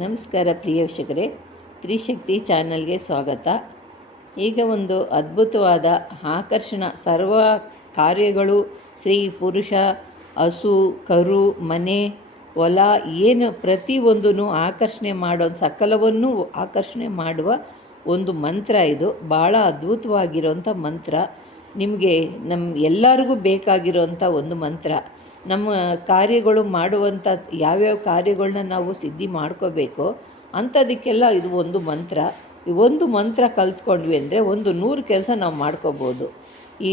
ನಮಸ್ಕಾರ ಪ್ರಿಯ ವೀಕ್ಷಕರೇ, ತ್ರಿಶಕ್ತಿ ಚಾನಲ್ಗೆ ಸ್ವಾಗತ. ಈಗ ಒಂದು ಅದ್ಭುತವಾದ ಆಕರ್ಷಣ ಸರ್ವ ಕಾರ್ಯಗಳು, ಸ್ತ್ರೀ ಪುರುಷ, ಹಸು ಕರು, ಮನೆ ಹೊಲ, ಏನು ಪ್ರತಿಯೊಂದೂ ಆಕರ್ಷಣೆ ಮಾಡೋ ಸಕಲವನ್ನು ಆಕರ್ಷಣೆ ಮಾಡುವ ಒಂದು ಮಂತ್ರ. ಇದು ಭಾಳ ಅದ್ಭುತವಾಗಿರೋಂಥ ಮಂತ್ರ. ನಿಮಗೆ ಎಲ್ಲರಿಗೂ ಬೇಕಾಗಿರೋಂಥ ಒಂದು ಮಂತ್ರ. ನಮ್ಮ ಕಾರ್ಯಗಳು ಮಾಡುವಂಥ ಯಾವ್ಯಾವ ಕಾರ್ಯಗಳನ್ನ ನಾವು ಸಿದ್ಧಿ ಮಾಡ್ಕೋಬೇಕೋ ಅಂಥದಕ್ಕೆಲ್ಲ ಇದು ಒಂದು ಮಂತ್ರ. ಈ ಒಂದು ಮಂತ್ರ ಕಲ್ತ್ಕೊಂಡ್ವಿ ಅಂದರೆ 100 ಕೆಲಸ ನಾವು ಮಾಡ್ಕೋಬೋದು.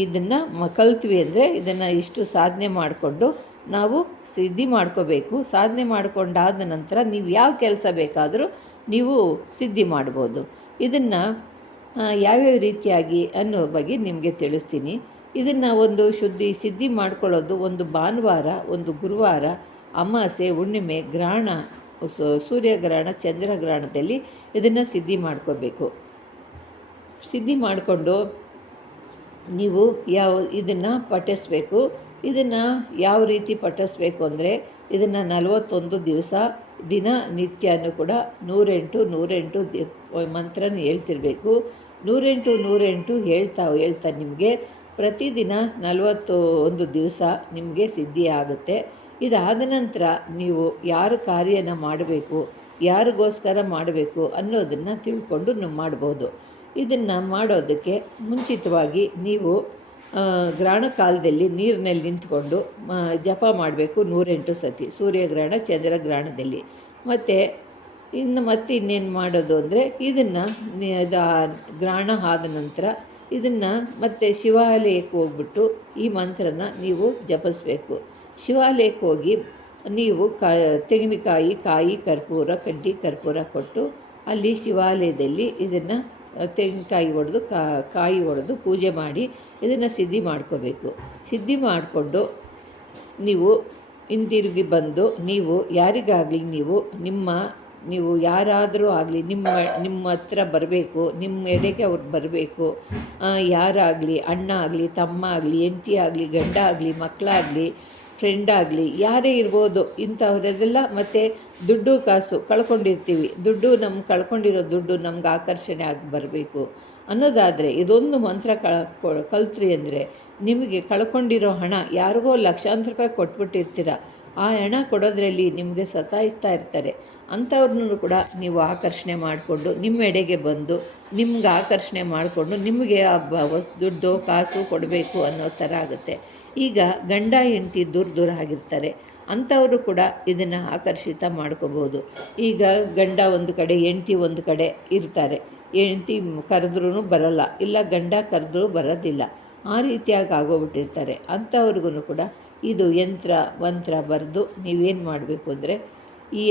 ಇದನ್ನು ಕಲ್ತ್ವಿ ಅಂದರೆ ಇದನ್ನು ಇಷ್ಟು ಸಾಧನೆ ಮಾಡಿಕೊಂಡು ನಾವು ಸಿದ್ಧಿ ಮಾಡ್ಕೋಬೇಕು. ಸಾಧನೆ ಮಾಡಿಕೊಂಡಾದ ನಂತರ ನೀವು ಯಾವ ಕೆಲಸ ಬೇಕಾದರೂ ನೀವು ಸಿದ್ಧಿ ಮಾಡ್ಬೋದು. ಇದನ್ನು ಯಾವ್ಯಾವ ರೀತಿಯಾಗಿ ಅನ್ನೋ ಬಗ್ಗೆ ನಿಮಗೆ ತಿಳಿಸ್ತೀನಿ. ಇದನ್ನು ಒಂದು ಸಿದ್ಧಿ ಮಾಡ್ಕೊಳ್ಳೋದು ಒಂದು ಭಾನುವಾರ, ಒಂದು ಗುರುವಾರ, ಅಮಾವಾಸ್ಯೆ, ಹುಣ್ಣಿಮೆ, ಗ್ರಹಣ, ಸೂರ್ಯಗ್ರಹಣ, ಚಂದ್ರಗ್ರಹಣದಲ್ಲಿ ಇದನ್ನು ಸಿದ್ಧಿ ಮಾಡ್ಕೋಬೇಕು. ಸಿದ್ಧಿ ಮಾಡಿಕೊಂಡು ನೀವು ಇದನ್ನು ಪಠಿಸ್ಬೇಕು. ಇದನ್ನು ಯಾವ ರೀತಿ ಪಠಿಸ್ಬೇಕು ಅಂದರೆ ಇದನ್ನು 41 ದಿವಸ ನಿತ್ಯನೂ ಕೂಡ 108 ಮಂತ್ರನ ಹೇಳ್ತಿರ್ಬೇಕು. 108 ಹೇಳ್ತಾ ನಿಮಗೆ ಪ್ರತಿದಿನ 41 ದಿವಸ ನಿಮಗೆ ಸಿದ್ಧಿ ಆಗುತ್ತೆ. ಇದಾದ ನಂತರ ನೀವು ಯಾರು ಕಾರ್ಯನ ಮಾಡಬೇಕು, ಯಾರಿಗೋಸ್ಕರ ಮಾಡಬೇಕು ಅನ್ನೋದನ್ನು ತಿಳ್ಕೊಂಡು ನೀವು ಮಾಡ್ಬೋದು. ಇದನ್ನು ಮಾಡೋದಕ್ಕೆ ಮುಂಚಿತವಾಗಿ ನೀವು ಗ್ರಹಣ ಕಾಲದಲ್ಲಿ ನೀರಿನಲ್ಲಿ ನಿಂತ್ಕೊಂಡು ಜಪ ಮಾಡಬೇಕು 108 ಸತಿ, ಸೂರ್ಯಗ್ರಹಣ ಚಂದ್ರಗ್ರಹಣದಲ್ಲಿ. ಮತ್ತು ಇನ್ನೇನು ಮಾಡೋದು ಅಂದರೆ ಇದನ್ನು ಗ್ರಹಣ ಆದ ನಂತರ ಇದನ್ನು ಮತ್ತೆ ಶಿವಾಲಯಕ್ಕೆ ಹೋಗ್ಬಿಟ್ಟು ಈ ಮಂತ್ರನ ನೀವು ಜಪಿಸ್ಬೇಕು. ಶಿವಾಲಯಕ್ಕೆ ಹೋಗಿ ನೀವು ತೆಂಗಿನಕಾಯಿ, ಕಾಯಿ, ಕರ್ಪೂರ, ಕಡ್ಡಿ ಕರ್ಪೂರ ಕೊಟ್ಟು ಅಲ್ಲಿ ಶಿವಾಲಯದಲ್ಲಿ ಇದನ್ನು ತೆಂಗಿನಕಾಯಿ ಹೊಡೆದು ಕಾಯಿ ಹೊಡೆದು ಪೂಜೆ ಮಾಡಿ ಇದನ್ನು ಸಿದ್ಧಿ ಮಾಡ್ಕೋಬೇಕು. ಸಿದ್ಧಿ ಮಾಡಿಕೊಂಡು ನೀವು ಹಿಂದಿರುಗಿ ಬಂದು ನೀವು ಯಾರಿಗಾಗಲಿ ನೀವು ಯಾರಾದರೂ ಆಗಲಿ ನಿಮ್ಮ ಹತ್ರ ಬರಬೇಕು, ನಿಮ್ಮ ಎಡೆಗೆ ಅವ್ರು ಬರಬೇಕು. ಯಾರಾಗಲಿ, ಅಣ್ಣ ಆಗಲಿ, ತಮ್ಮ ಆಗಲಿ, ಹೆಂಡತಿ ಆಗಲಿ, ಗಂಡ ಆಗಲಿ, ಮಕ್ಕಳಾಗಲಿ, ಫ್ರೆಂಡ್ ಆಗಲಿ, ಯಾರೇ ಇರ್ಬೋದು ಇಂಥವರೆಲ್ಲ. ಮತ್ತು ದುಡ್ಡು ಕಾಸು ಕಳ್ಕೊಂಡಿರ್ತೀವಿ, ಕಳ್ಕೊಂಡಿರೋ ದುಡ್ಡು ನಮ್ಗೆ ಆಕರ್ಷಣೆ ಆಗಿ ಬರಬೇಕು ಅನ್ನೋದಾದರೆ ಇದೊಂದು ಮಂತ್ರ ಕಲ್ತ್ರಿ ಅಂದರೆ ನಿಮಗೆ ಕಳ್ಕೊಂಡಿರೋ ಹಣ, ಯಾರಿಗೋ ಲಕ್ಷಾಂತರ ರೂಪಾಯಿ ಕೊಟ್ಬಿಟ್ಟಿರ್ತೀರ, ಆ ಹಣ ಕೊಡೋದ್ರಲ್ಲಿ ನಿಮಗೆ ಸತಾಯಿಸ್ತಾ ಇರ್ತಾರೆ. ಅಂಥವ್ರನ್ನೂ ಕೂಡ ನೀವು ಆಕರ್ಷಣೆ ಮಾಡಿಕೊಂಡು ನಿಮ್ಮ ಎಡೆಗೆ ಬಂದು ನಿಮ್ಗೆ ಆಕರ್ಷಣೆ ಮಾಡಿಕೊಂಡು ನಿಮಗೆ ದುಡ್ಡು ಕಾಸು ಕೊಡಬೇಕು ಅನ್ನೋ ಥರ ಆಗುತ್ತೆ. ಈಗ ಗಂಡ ಹೆಂಡತಿ ದೂರ ಆಗಿರ್ತಾರೆ, ಅಂಥವರು ಕೂಡ ಇದನ್ನು ಆಕರ್ಷಿತ ಮಾಡ್ಕೋಬೋದು. ಈಗ ಗಂಡ ಒಂದು ಕಡೆ, ಹೆಂಡತಿ ಒಂದು ಕಡೆ ಇರ್ತಾರೆ. ಹೆಂಡತಿ ಕರೆದ್ರೂ ಬರಲ್ಲ, ಇಲ್ಲ ಗಂಡ ಕರೆದ್ರೂ ಬರೋದಿಲ್ಲ, ಆ ರೀತಿಯಾಗಿ ಆಗೋಗ್ಬಿಟ್ಟಿರ್ತಾರೆ. ಅಂಥವ್ರಿಗೂ ಕೂಡ ಇದು ಮಂತ್ರ ಬರೆದು ನೀವೇನು ಮಾಡಬೇಕು ಅಂದರೆ ಈ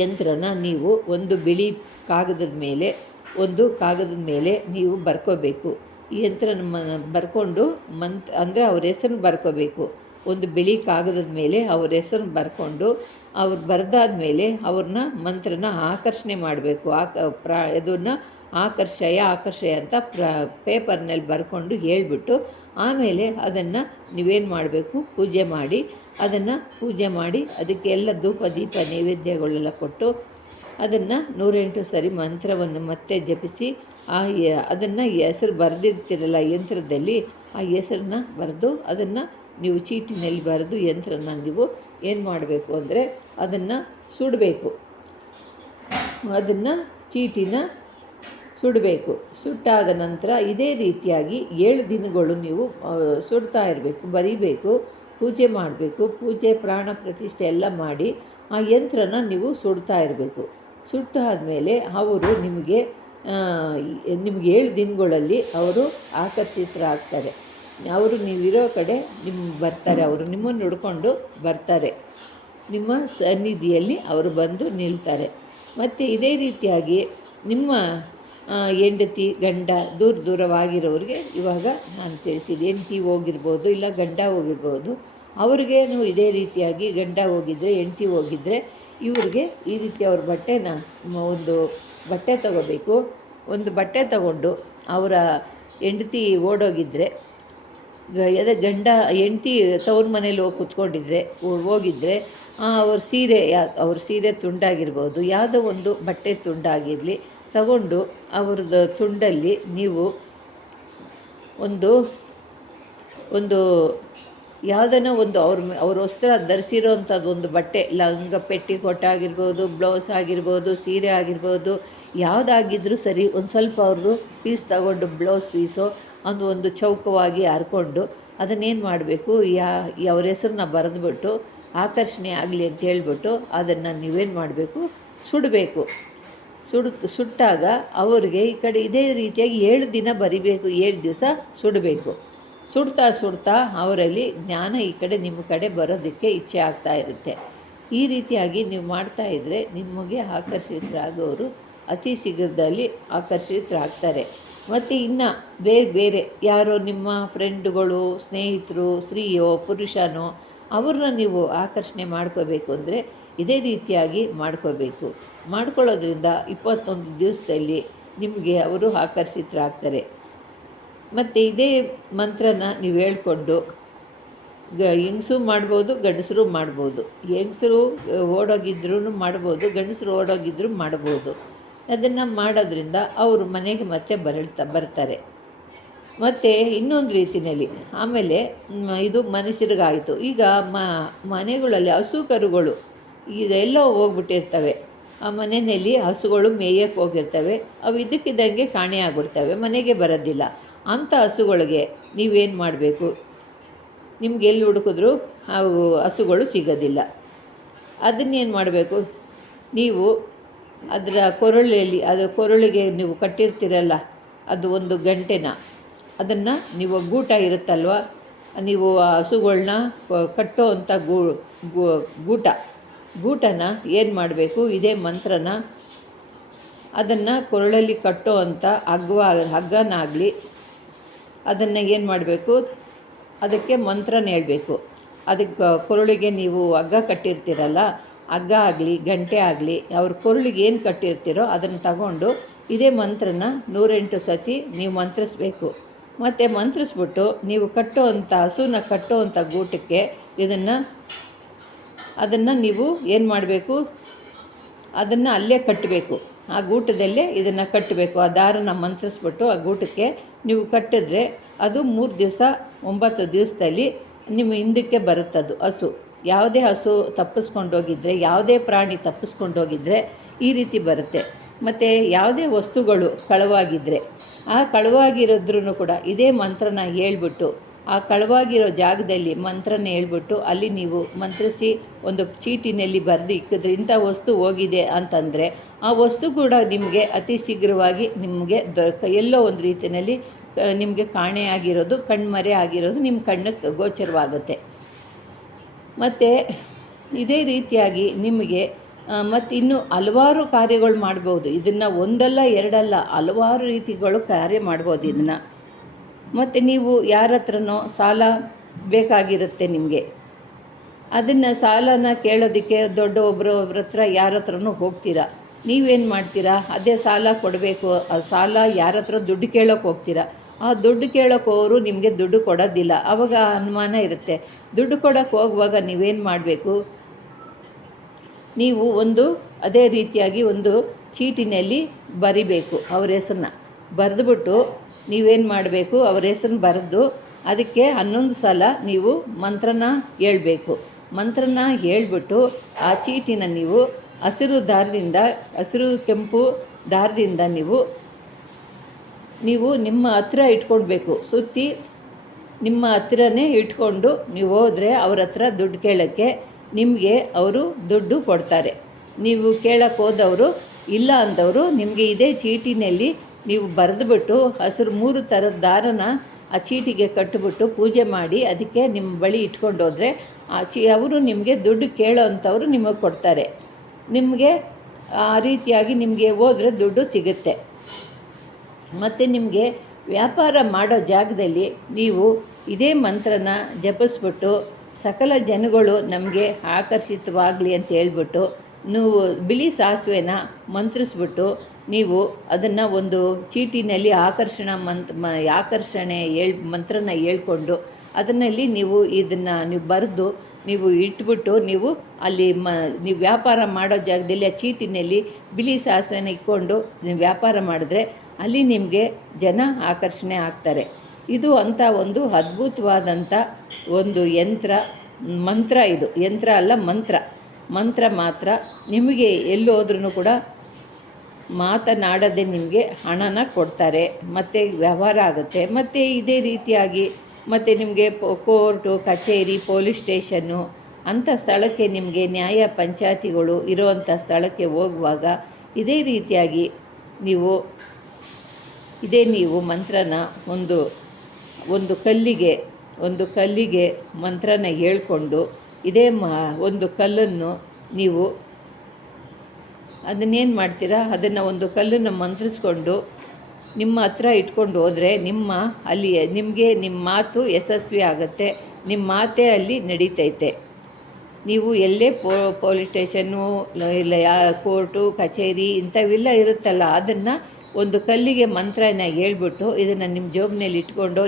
ಯಂತ್ರನ ನೀವು ಒಂದು ಬಿಳಿ ಕಾಗದದ ಮೇಲೆ ನೀವು ಬರ್ಕೋಬೇಕು. ಈ ಯಂತ್ರನ ಬರ್ಕೊಂಡು ಅಂದರೆ ಅವ್ರ ಹೆಸರನ್ನ ಬರ್ಕೋಬೇಕು. ಒಂದು ಬಿಳಿ ಕಾಗದದ ಮೇಲೆ ಅವ್ರ ಹೆಸರನ್ನ ಬರ್ಕೊಂಡು ಅವ್ರು ಬರೆದಾದ ಮೇಲೆ ಮಂತ್ರನ ಆಕರ್ಷಣೆ ಮಾಡಬೇಕು. ಇದನ್ನು ಆಕರ್ಷಯ ಅಂತ ಪೇಪರ್ನಲ್ಲಿ ಬರ್ಕೊಂಡು ಹೇಳ್ಬಿಟ್ಟು ಆಮೇಲೆ ಅದನ್ನು ನೀವೇನು ಮಾಡಬೇಕು, ಪೂಜೆ ಮಾಡಿ ಅದಕ್ಕೆಲ್ಲ ಧೂಪ ದೀಪ ನೈವೇದ್ಯಗಳೆಲ್ಲ ಕೊಟ್ಟು ಅದನ್ನು 108 ಸರಿ ಮಂತ್ರವನ್ನು ಮತ್ತೆ ಜಪಿಸಿ ಅದನ್ನು ಹೆಸರು ಬರೆದಿರ್ತೀರಲ್ಲ ಯಂತ್ರದಲ್ಲಿ, ಆ ಹೆಸರನ್ನ ಬರೆದು ಅದನ್ನು ನೀವು ಚೀಟಿನಲ್ಲಿ ಬರೆದು ಯಂತ್ರನ ನೀವು ಏನು ಮಾಡಬೇಕು ಅಂದರೆ ಅದನ್ನು ಸುಡಬೇಕು. ಚೀಟಿನ ಸುಡಬೇಕು. ಸುಟ್ಟಾದ ನಂತರ ಇದೇ ರೀತಿಯಾಗಿ 7 ದಿನಗಳು ನೀವು ಸುಡ್ತಾ ಇರಬೇಕು, ಬರೀಬೇಕು, ಪೂಜೆ ಮಾಡಬೇಕು. ಪೂಜೆ ಪ್ರಾಣ ಪ್ರತಿಷ್ಠೆ ಎಲ್ಲ ಮಾಡಿ ಆ ಯಂತ್ರನ ನೀವು ಸುಡ್ತಾ ಇರಬೇಕು. ಸುಟ್ಟಾದಮೇಲೆ ಅವರು ನಿಮಗೆ 7 ದಿನಗಳಲ್ಲಿ ಅವರು ಆಕರ್ಷಿತರಾಗ್ತಾರೆ. ಅವರು ನೀವಿರೋ ಕಡೆ ಬರ್ತಾರೆ, ಅವರು ನಿಮ್ಮನ್ನು ಹುಡ್ಕೊಂಡು ಬರ್ತಾರೆ, ನಿಮ್ಮ ಸನ್ನಿಧಿಯಲ್ಲಿ ಅವರು ಬಂದು ನಿಲ್ತಾರೆ. ಮತ್ತು ಇದೇ ರೀತಿಯಾಗಿ ನಿಮ್ಮ ಹೆಂಡತಿ ಗಂಡ ದೂರವಾಗಿರೋರಿಗೆ ಇವಾಗ ನಾನು ತಿಳಿಸಿದೆ, ಹೆಂಡತಿ ಹೋಗಿರ್ಬೋದು, ಇಲ್ಲ ಗಂಡ ಹೋಗಿರ್ಬೋದು, ಅವ್ರಿಗೆ ನೀವು ಇದೇ ರೀತಿಯಾಗಿ ಗಂಡ ಹೋಗಿದ್ದರೆ, ಹೆಂಡತಿ ಹೋಗಿದ್ದರೆ ಇವ್ರಿಗೆ ಈ ರೀತಿ ಅವ್ರ ಒಂದು ಬಟ್ಟೆ ತಗೋಬೇಕು. ಒಂದು ಬಟ್ಟೆ ತಗೊಂಡು ಅವರ ಹೆಂಡತಿ ಓಡೋಗಿದ್ದರೆ ಅದೇ ಗಂಡ ಹೆಂಡ್ತಿ ತವ್ರ ಮನೇಲಿ ಹೋಗಿ ಕೂತ್ಕೊಂಡಿದ್ರೆ ಹೋಗಿದ್ದರೆ ಅವ್ರ ಸೀರೆ ತುಂಡಾಗಿರ್ಬೋದು, ಯಾವುದೋ ಒಂದು ಬಟ್ಟೆ ತುಂಡಾಗಿರಲಿ ತಗೊಂಡು ಅವ್ರದ್ದು ತುಂಡಲ್ಲಿ ನೀವು ಒಂದು ಒಂದು ಯಾವುದನ್ನ ಒಂದು ಅವ್ರ ವಸ್ತ್ರ ಧರಿಸಿರೋ ಅಂಥದ್ದು ಒಂದು ಬಟ್ಟೆ, ಲಂಗ ಪೆಟ್ಟಿಕೋಟ್ ಆಗಿರ್ಬೋದು, ಬ್ಲೌಸ್ ಆಗಿರ್ಬೋದು, ಸೀರೆ ಆಗಿರ್ಬೋದು, ಯಾವುದಾಗಿದ್ರೂ ಸರಿ, ಒಂದು ಸ್ವಲ್ಪ ಅವ್ರದ್ದು ಪೀಸ್ ತಗೊಂಡು ಬ್ಲೌಸ್ ಪೀಸು ಒಂದು ಚೌಕವಾಗಿ ಹರ್ಕೊಂಡು ಅದನ್ನೇನು ಮಾಡಬೇಕು, ಅವ್ರ ಹೆಸ್ರನ್ನ ಬರೆದ್ಬಿಟ್ಟು ಆಕರ್ಷಣೆ ಆಗಲಿ ಅಂತ ಹೇಳ್ಬಿಟ್ಟು ಅದನ್ನು ನೀವೇನು ಮಾಡಬೇಕು, ಸುಡಬೇಕು. ಸುಟ್ಟಾಗ ಅವ್ರಿಗೆ ಈ ಕಡೆ ಇದೇ ರೀತಿಯಾಗಿ 7 ದಿನ ಬರಿಬೇಕು, 7 ದಿವಸ ಸುಡಬೇಕು. ಸುಡ್ತಾ ಅವರಲ್ಲಿ ಜ್ಞಾನ ಈ ಕಡೆ ನಿಮ್ಮ ಕಡೆ ಬರೋದಕ್ಕೆ ಇಚ್ಛೆ ಆಗ್ತಾ ಇರುತ್ತೆ. ಈ ರೀತಿಯಾಗಿ ನೀವು ಮಾಡ್ತಾಯಿದ್ರೆ ನಿಮಗೆ ಆಕರ್ಷಿತರಾಗೋರು ಅತಿ ಶೀಘ್ರದಲ್ಲಿ ಆಕರ್ಷಿತರಾಗ್ತಾರೆ. ಮತ್ತು ಇನ್ನು ಬೇರೆ ಯಾರೋ ನಿಮ್ಮ ಫ್ರೆಂಡುಗಳು, ಸ್ನೇಹಿತರು, ಸ್ತ್ರೀಯೋ ಪುರುಷನೋ ಅವ್ರನ್ನ ನೀವು ಆಕರ್ಷಣೆ ಮಾಡ್ಕೋಬೇಕು ಅಂದರೆ ಇದೇ ರೀತಿಯಾಗಿ ಮಾಡ್ಕೊಳ್ಳೋದ್ರಿಂದ 21 ದಿವಸದಲ್ಲಿ ನಿಮಗೆ ಅವರು ಆಕರ್ಷಿತರಾಗ್ತಾರೆ. ಮತ್ತು ಇದೇ ಮಂತ್ರನ ನೀವು ಹೇಳ್ಕೊಂಡು ಹೆಂಗಸರು ಮಾಡ್ಬೋದು, ಗಂಡಸರು ಮಾಡ್ಬೋದು. ಹೆಂಗಸರು ಓಡೋಗಿದ್ರೂ ಮಾಡ್ಬೋದು, ಗಂಡಸರು ಓಡೋಗಿದ್ರೂ ಮಾಡ್ಬೋದು. ಅದನ್ನು ಮಾಡೋದ್ರಿಂದ ಅವರು ಮನೆಗೆ ಮತ್ತೆ ಬರ್ತಾರೆ. ಮತ್ತು ಇನ್ನೊಂದು ರೀತಿಯಲ್ಲಿ ಆಮೇಲೆ ಇದು ಮನುಷ್ಯರಿಗಾಯಿತು. ಈಗ ಮನೆಗಳಲ್ಲಿ ಹಸು ಕರುಗಳು ಇದೆಲ್ಲೋ ಹೋಗ್ಬಿಟ್ಟಿರ್ತವೆ. ಆ ಮನೆಯಲ್ಲಿ ಹಸುಗಳು ಮೇಯಕ್ಕೆ ಹೋಗಿರ್ತವೆ. ಅವು ಇದ್ದಕ್ಕಿದ್ದಂಗೆ ಕಾಣೆಯಾಗ್ಬಿಡ್ತವೆ, ಮನೆಗೆ ಬರೋದಿಲ್ಲ. ಅಂಥ ಹಸುಗಳಿಗೆ ನೀವೇನು ಮಾಡಬೇಕು, ನಿಮ್ಗೆ ಎಲ್ಲಿ ಹುಡುಕಿದ್ರೂ ಅವು ಹಸುಗಳು ಸಿಗೋದಿಲ್ಲ. ಅದನ್ನೇನು ಮಾಡಬೇಕು, ನೀವು ಅದರ ಕೊರಳಿಗೆ ನೀವು ಕಟ್ಟಿರ್ತೀರಲ್ಲ, ಅದು ಒಂದು ಗಂಟೆನ, ಅದನ್ನು ನೀವು ಗೂಟ ಇರುತ್ತಲ್ವ, ನೀವು ಆ ಹಸುಗಳ್ನ ಕಟ್ಟೋ ಅಂಥ ಗೂಟನ ಏನು ಮಾಡಬೇಕು, ಇದೇ ಮಂತ್ರನ ಅದನ್ನು ಕೊರಳಲ್ಲಿ ಕಟ್ಟೋ ಅಂಥ ಹಗ್ಗನಾಗಲಿ ಅದನ್ನು ಏನು ಮಾಡಬೇಕು, ಅದಕ್ಕೆ ಮಂತ್ರನ ಹೇಳಬೇಕು. ಅದಕ್ಕೆ ಕೊರಳಿಗೆ ನೀವು ಹಗ್ಗ ಕಟ್ಟಿರ್ತೀರಲ್ಲ, ಹಗ್ಗ ಆಗಲಿ ಗಂಟೆ ಆಗಲಿ ಅವ್ರ ಕೊರಳಿಗೆ ಏನು ಕಟ್ಟಿರ್ತೀರೋ ಅದನ್ನು ತಗೊಂಡು ಇದೇ ಮಂತ್ರನ 108 ಸತಿ ನೀವು ಮಂತ್ರಿಸ್ಬೇಕು. ಮತ್ತು ಮಂತ್ರಿಸ್ಬಿಟ್ಟು ನೀವು ಹಸುನ ಕಟ್ಟೋ ಅಂಥ ಗೂಟಕ್ಕೆ ಅದನ್ನು ನೀವು ಏನು ಮಾಡಬೇಕು, ಅದನ್ನು ಅಲ್ಲೇ ಕಟ್ಟಬೇಕು. ಆ ಗೂಟದಲ್ಲೇ ಇದನ್ನು ಕಟ್ಟಬೇಕು. ಆ ದಾರನ ಮಂತ್ರಿಸ್ಬಿಟ್ಟು ಆ ಗೂಟಕ್ಕೆ ನೀವು ಕಟ್ಟಿದ್ರೆ ಅದು 3 ದಿವಸ 9 ದಿವಸದಲ್ಲಿ ನಿಮ್ಮ ಹಿಂದಕ್ಕೆ ಬರುತ್ತದು ಹಸು. ಯಾವುದೇ ಹಸು ತಪ್ಪಿಸ್ಕೊಂಡೋಗಿದ್ದರೆ, ಯಾವುದೇ ಪ್ರಾಣಿ ತಪ್ಪಿಸ್ಕೊಂಡೋಗಿದ್ದರೆ ಈ ರೀತಿ ಬರುತ್ತೆ. ಮತ್ತು ಯಾವುದೇ ವಸ್ತುಗಳು ಕಳವಾಗಿದ್ದರೆ, ಆ ಕಳವಾಗಿರೋದ್ರೂ ಕೂಡ ಇದೇ ಮಂತ್ರನ ಹೇಳ್ಬಿಟ್ಟು ಆ ಕಳವಾಗಿರೋ ಜಾಗದಲ್ಲಿ ಮಂತ್ರನ ಹೇಳ್ಬಿಟ್ಟು ಅಲ್ಲಿ ನೀವು ಮಂತ್ರಿಸಿ ಒಂದು ಚೀಟಿನಲ್ಲಿ ಬರೆದು ಇಕ್ಕಿದ್ರೆ ಇಂಥ ವಸ್ತು ಹೋಗಿದೆ ಅಂತಂದರೆ ಆ ವಸ್ತು ಕೂಡ ನಿಮಗೆ ಅತಿ ಶೀಘ್ರವಾಗಿ ನಿಮಗೆ ಎಲ್ಲೋ ಒಂದು ರೀತಿಯಲ್ಲಿ ನಿಮಗೆ ಕಾಣೆಯಾಗಿರೋದು, ಕಣ್ಮರೆ ಆಗಿರೋದು ನಿಮ್ಮ ಕಣ್ಣಿಗೆ ಗೋಚರವಾಗುತ್ತೆ. ಮತ್ತು ಇದೇ ರೀತಿಯಾಗಿ ನಿಮಗೆ ಮತ್ತು ಇನ್ನೂ ಹಲವಾರು ಕಾರ್ಯಗಳು ಮಾಡ್ಬೋದು. ಇದನ್ನು ಒಂದಲ್ಲ ಎರಡಲ್ಲ ಹಲವಾರು ರೀತಿಗಳು ಕಾರ್ಯ ಮಾಡ್ಬೋದು ಇದನ್ನು. ಮತ್ತು ನೀವು ಯಾರ ಹತ್ರನೋ ಸಾಲ ಬೇಕಾಗಿರುತ್ತೆ ನಿಮಗೆ, ಅದನ್ನು ಸಾಲನ ಕೇಳೋದಕ್ಕೆ ಒಬ್ಬರ ಹತ್ರ ಯಾರ ಹತ್ರನೂ ಹೋಗ್ತೀರಾ. ನೀವೇನು ಮಾಡ್ತೀರಾ, ಅದೇ ಸಾಲ ಕೊಡಬೇಕು, ಆ ಸಾಲ ಯಾರ ಹತ್ರ ದುಡ್ಡು ಕೇಳೋಕ್ಕೆ ಹೋಗ್ತೀರಾ. ಆ ದುಡ್ಡು ಕೇಳೋಕ್ಕೆ ಹೋಗೋರು ನಿಮಗೆ ದುಡ್ಡು ಕೊಡೋದಿಲ್ಲ. ಆವಾಗ ಅನುಮಾನ ಇರುತ್ತೆ. ದುಡ್ಡು ಕೊಡೋಕ್ಕೆ ಹೋಗುವಾಗ ನೀವೇನು ಮಾಡಬೇಕು, ನೀವು ಅದೇ ರೀತಿಯಾಗಿ ಒಂದು ಚೀಟಿನಲ್ಲಿ ಬರಿಬೇಕು ಅವ್ರ ಹೆಸರನ್ನ. ಬರೆದುಬಿಟ್ಟು ನೀವೇನು ಮಾಡಬೇಕು, ಅವ್ರ ಹೆಸರನ್ನ ಬರೆದು ಅದಕ್ಕೆ 11 ಸಲ ನೀವು ಮಂತ್ರನ ಹೇಳ್ಬೇಕು. ಮಂತ್ರನ ಹೇಳ್ಬಿಟ್ಟು ಆ ಚೀಟಿನ ನೀವು ಹಸಿರು ಕೆಂಪು ದಾರದಿಂದ ನೀವು ನಿಮ್ಮ ಹತ್ರ ಇಟ್ಕೊಳ್ಬೇಕು. ಸುತ್ತಿ ನಿಮ್ಮ ಹತ್ರನೇ ಇಟ್ಕೊಂಡು ನೀವು ಹೋದರೆ ಅವ್ರ ಹತ್ರ ದುಡ್ಡು ಕೇಳೋಕ್ಕೆ ನಿಮಗೆ ಅವರು ದುಡ್ಡು ಕೊಡ್ತಾರೆ. ನೀವು ಕೇಳಕ್ಕೆ ಹೋದವರು ಇಲ್ಲ ಅಂದವರು ನಿಮಗೆ ಇದೇ ಚೀಟಿನಲ್ಲಿ ನೀವು ಬರೆದುಬಿಟ್ಟು 3 ಥರದ ದಾರನ ಆ ಚೀಟಿಗೆ ಕಟ್ಟಿಬಿಟ್ಟು ಪೂಜೆ ಮಾಡಿ ಅದಕ್ಕೆ ನಿಮ್ಮ ಬಳಿ ಇಟ್ಕೊಂಡೋದ್ರೆ ಅವರು ನಿಮಗೆ ದುಡ್ಡು ಕೇಳೋ ಅಂಥವ್ರು ನಿಮಗೆ ಕೊಡ್ತಾರೆ. ನಿಮಗೆ ಆ ರೀತಿಯಾಗಿ ನಿಮಗೆ ಹೋದರೆ ದುಡ್ಡು ಸಿಗುತ್ತೆ. ಮತ್ತು ನಿಮಗೆ ವ್ಯಾಪಾರ ಮಾಡೋ ಜಾಗದಲ್ಲಿ ನೀವು ಇದೇ ಮಂತ್ರನ ಜಪಿಸ್ಬಿಟ್ಟು ಸಕಲ ಜನಗಳು ನಮಗೆ ಆಕರ್ಷಿತವಾಗಲಿ ಅಂತ ಹೇಳ್ಬಿಟ್ಟು ನೀವು ಬಿಳಿ ಸಾಸಿವೆನ ಮಂತ್ರಿಸ್ಬಿಟ್ಟು ನೀವು ಅದನ್ನು ಒಂದು ಚೀಟಿನಲ್ಲಿ ಆಕರ್ಷಣೆ ಮಂತ್ರನ ಹೇಳ್ಕೊಂಡು ಅದನ್ನಲ್ಲಿ ನೀವು ಇದನ್ನು ನೀವು ಬರೆದು ನೀವು ಇಟ್ಬಿಟ್ಟು ನೀವು ಅಲ್ಲಿ ನೀವು ವ್ಯಾಪಾರ ಮಾಡೋ ಜಾಗದಲ್ಲಿ ಆ ಚೀಟಿನಲ್ಲಿ ಬಿಳಿ ಸಾಸಿವೆನ ಇಟ್ಕೊಂಡು ನೀವು ವ್ಯಾಪಾರ ಮಾಡಿದ್ರೆ ಅಲ್ಲಿ ನಿಮಗೆ ಜನ ಆಕರ್ಷಣೆ ಆಗ್ತಾರೆ. ಇದು ಅಂಥ ಒಂದು ಅದ್ಭುತವಾದಂಥ ಒಂದು ಮಂತ್ರ. ಇದು ಯಂತ್ರ ಅಲ್ಲ, ಮಂತ್ರ ಮಾತ್ರ. ನಿಮಗೆ ಎಲ್ಲೋದ್ರೂ ಕೂಡ ಮಾತನಾಡದೆ ನಿಮಗೆ ಹಣನ ಕೊಡ್ತಾರೆ, ಮತ್ತು ವ್ಯವಹಾರ ಆಗುತ್ತೆ. ಮತ್ತು ಇದೇ ರೀತಿಯಾಗಿ ಮತ್ತು ನಿಮಗೆ ಕೋರ್ಟು, ಕಚೇರಿ, ಪೊಲೀಸ್ ಸ್ಟೇಷನ್ನು ಅಂಥ ಸ್ಥಳಕ್ಕೆ ನಿಮಗೆ ನ್ಯಾಯ ಪಂಚಾಯತಿಗಳು ಇರೋವಂಥ ಸ್ಥಳಕ್ಕೆ ಹೋಗುವಾಗ ಇದೇ ರೀತಿಯಾಗಿ ನೀವು ಮಂತ್ರನ ಒಂದು ಕಲ್ಲಿಗೆ ಮಂತ್ರನ ಹೇಳ್ಕೊಂಡು ಇದೇ ಒಂದು ಕಲ್ಲನ್ನು ನೀವು ಅದನ್ನೇನು ಮಾಡ್ತೀರಾ, ಅದನ್ನು ಒಂದು ಕಲ್ಲನ್ನು ಮಂತ್ರಿಸ್ಕೊಂಡು ನಿಮ್ಮ ಹತ್ರ ಇಟ್ಕೊಂಡು ಹೋದರೆ ನಿಮಗೆ ನಿಮ್ಮ ಮಾತು ಯಶಸ್ವಿ ಆಗುತ್ತೆ. ನಿಮ್ಮ ಮಾತೇ ಅಲ್ಲಿ ನಡೀತೈತೆ. ನೀವು ಎಲ್ಲೇ ಪೊಲೀಸ್ ಸ್ಟೇಷನ್ನು ಇಲ್ಲ ಕೋರ್ಟು, ಕಚೇರಿ ಇಂಥವೆಲ್ಲ ಇರುತ್ತಲ್ಲ, ಅದನ್ನು ಒಂದು ಕಲ್ಲಿಗೆ ಮಂತ್ರನ ಹೇಳ್ಬಿಟ್ಟು ಇದನ್ನು ನಿಮ್ಮ ಜೋಬಿನಲ್ಲಿ ಇಟ್ಕೊಂಡು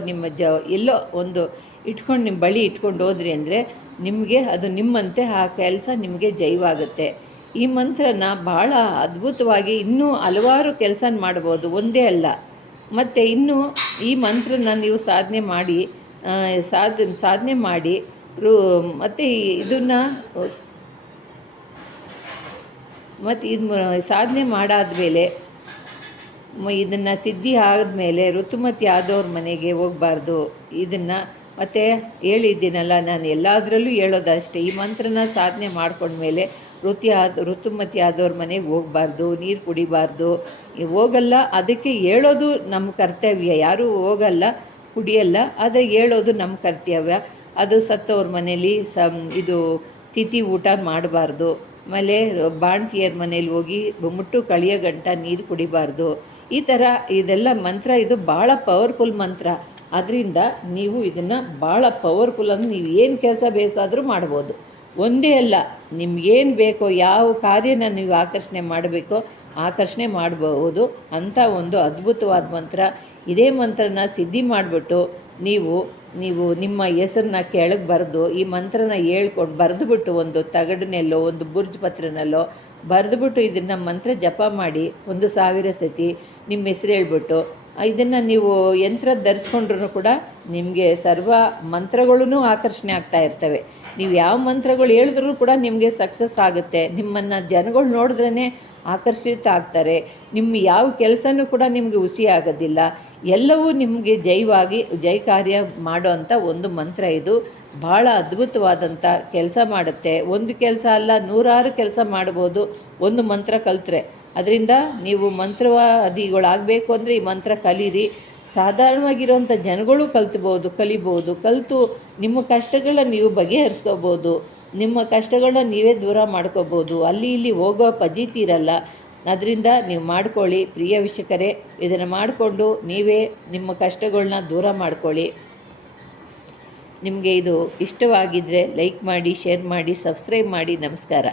ಎಲ್ಲೋ ಒಂದು ಇಟ್ಕೊಂಡು ನಿಮ್ಮ ಬಳಿ ಇಟ್ಕೊಂಡು ಹೋದ್ರಿ ಅಂದರೆ ನಿಮಗೆ ಅದು ನಿಮ್ಮಂತೆ ಆ ಕೆಲಸ ನಿಮಗೆ ಜಯವಾಗುತ್ತೆ. ಈ ಮಂತ್ರನ ಭಾಳ ಅದ್ಭುತವಾಗಿ ಇನ್ನೂ ಹಲವಾರು ಕೆಲಸ ಮಾಡ್ಬೋದು, ಒಂದೇ ಅಲ್ಲ. ಮತ್ತು ಇನ್ನೂ ಈ ಮಂತ್ರನ ನೀವು ಸಾಧನೆ ಮಾಡಿ ಮತ್ತು ಇದನ್ನು ಸಾಧನೆ ಮಾಡಾದಮೇಲೆ ಇದನ್ನು ಸಿದ್ಧಿ ಆದಮೇಲೆ ಋತುಮತಿ ಆದವ್ರ ಮನೆಗೆ ಹೋಗಬಾರ್ದು. ಇದನ್ನು ಮತ್ತು ಹೇಳಿದ್ದೀನಲ್ಲ, ನಾನು ಎಲ್ಲದರಲ್ಲೂ ಹೇಳೋದಷ್ಟೇ, ಈ ಮಂತ್ರನ ಸಾಧನೆ ಮಾಡ್ಕೊಂಡ್ಮೇಲೆ ಋತುಮತಿ ಆದವ್ರ ಮನೆಗೆ ಹೋಗಬಾರ್ದು, ನೀರು ಕುಡಿಬಾರ್ದು, ಹೋಗಲ್ಲ. ಅದಕ್ಕೆ ಹೇಳೋದು ನಮ್ಮ ಕರ್ತವ್ಯ. ಯಾರೂ ಹೋಗಲ್ಲ, ಕುಡಿಯಲ್ಲ, ಆದರೆ ಹೇಳೋದು ನಮ್ಮ ಕರ್ತವ್ಯ. ಅದು ಸತ್ತವ್ರ ಮನೇಲಿ ಇದು ತಿಥಿ ಊಟ ಮಾಡಬಾರ್ದು. ಆಮೇಲೆ ಬಾಣ್ತಿಯರ ಮನೇಲಿ ಹೋಗಿ ಮುಟ್ಟು ಕಳಿಯೋ ಗಂಟ ನೀರು ಕುಡಿಬಾರ್ದು. ಈ ಥರ ಇದೆಲ್ಲ ಮಂತ್ರ. ಇದು ಭಾಳ ಪವರ್ಫುಲ್ ಮಂತ್ರ. ಅದರಿಂದ ನೀವು ಇದನ್ನು ಭಾಳ ಪವರ್ಫುಲ್ ಅಂದರೆ ನೀವು ಏನು ಕೆಲಸ ಬೇಕಾದರೂ ಮಾಡ್ಬೋದು. ಒಂದೇ ಅಲ್ಲ, ನಿಮಗೇನು ಬೇಕೋ, ಯಾವ ಕಾರ್ಯನ ನೀವು ಆಕರ್ಷಣೆ ಮಾಡಬಹುದು ಅಂಥ ಒಂದು ಅದ್ಭುತವಾದ ಮಂತ್ರ. ಇದೇ ಮಂತ್ರನ ಸಿದ್ಧಿ ಮಾಡಿಬಿಟ್ಟು ನೀವು ನಿಮ್ಮ ಹೆಸರನ್ನ ಕೆಳಗೆ ಬರೆದು ಈ ಮಂತ್ರನ ಬರೆದುಬಿಟ್ಟು ಒಂದು ತಗಡಿನಲ್ಲೋ ಒಂದು ಬುರ್ಜ್ ಪತ್ರನಲ್ಲೋ ಬರೆದುಬಿಟ್ಟು ಇದನ್ನು ಮಂತ್ರ ಜಪ ಮಾಡಿ 1000 ಸತಿ ನಿಮ್ಮ ಹೆಸರು ಹೇಳ್ಬಿಟ್ಟು ಇದನ್ನು ನೀವು ಯಂತ್ರ ಧರಿಸ್ಕೊಂಡ್ರೂ ಕೂಡ ನಿಮಗೆ ಸರ್ವ ಮಂತ್ರಗಳೂ ಆಕರ್ಷಣೆ ಆಗ್ತಾ ಇರ್ತವೆ. ನೀವು ಯಾವ ಮಂತ್ರಗಳು ಹೇಳಿದ್ರೂ ಕೂಡ ನಿಮಗೆ ಸಕ್ಸಸ್ ಆಗುತ್ತೆ. ನಿಮ್ಮನ್ನು ಜನಗಳು ನೋಡಿದ್ರೇ ಆಕರ್ಷಿತ ಆಗ್ತಾರೆ. ನಿಮ್ಮ ಯಾವ ಕೆಲಸನೂ ಕೂಡ ನಿಮಗೆ ಹುಸಿ ಆಗೋದಿಲ್ಲ. ಎಲ್ಲವೂ ನಿಮಗೆ ಜೈ ಕಾರ್ಯ ಮಾಡೋ ಅಂಥ ಒಂದು ಮಂತ್ರ. ಇದು ಭಾಳ ಅದ್ಭುತವಾದಂಥ ಕೆಲಸ ಮಾಡುತ್ತೆ. ಒಂದು ಕೆಲಸ ಅಲ್ಲ, 100 ಕೆಲಸ ಮಾಡ್ಬೋದು ಒಂದು ಮಂತ್ರ ಕಲಿತ್ರೆ. ಅದರಿಂದ ನೀವು ಮಂತ್ರವಾದಿಗಳಾಗಬೇಕು ಅಂದರೆ ಈ ಮಂತ್ರ ಕಲೀರಿ. ಸಾಧಾರಣವಾಗಿರೋಂಥ ಜನಗಳು ಕಲಿತು ನಿಮ್ಮ ಕಷ್ಟಗಳನ್ನ ನೀವು ಬಗೆಹರಿಸ್ಕೋಬೋದು. ನಿಮ್ಮ ಕಷ್ಟಗಳನ್ನ ನೀವೇ ದೂರ ಮಾಡ್ಕೋಬೋದು. ಅಲ್ಲಿ ಇಲ್ಲಿ ಹೋಗೋ ಪಜೀತಿ ಇರಲ್ಲ. ಅದರಿಂದ ನೀವು ಮಾಡ್ಕೊಳ್ಳಿ ಪ್ರಿಯ ವೀಕ್ಷಕರೇ. ಇದನ್ನು ಮಾಡಿಕೊಂಡು ನೀವೇ ನಿಮ್ಮ ಕಷ್ಟಗಳನ್ನ ದೂರ ಮಾಡ್ಕೊಳ್ಳಿ. ನಿಮಗೆ ಇದು ಇಷ್ಟವಾಗಿದ್ದರೆ ಲೈಕ್ ಮಾಡಿ, ಶೇರ್ ಮಾಡಿ, ಸಬ್ಸ್ಕ್ರೈಬ್ ಮಾಡಿ. ನಮಸ್ಕಾರ.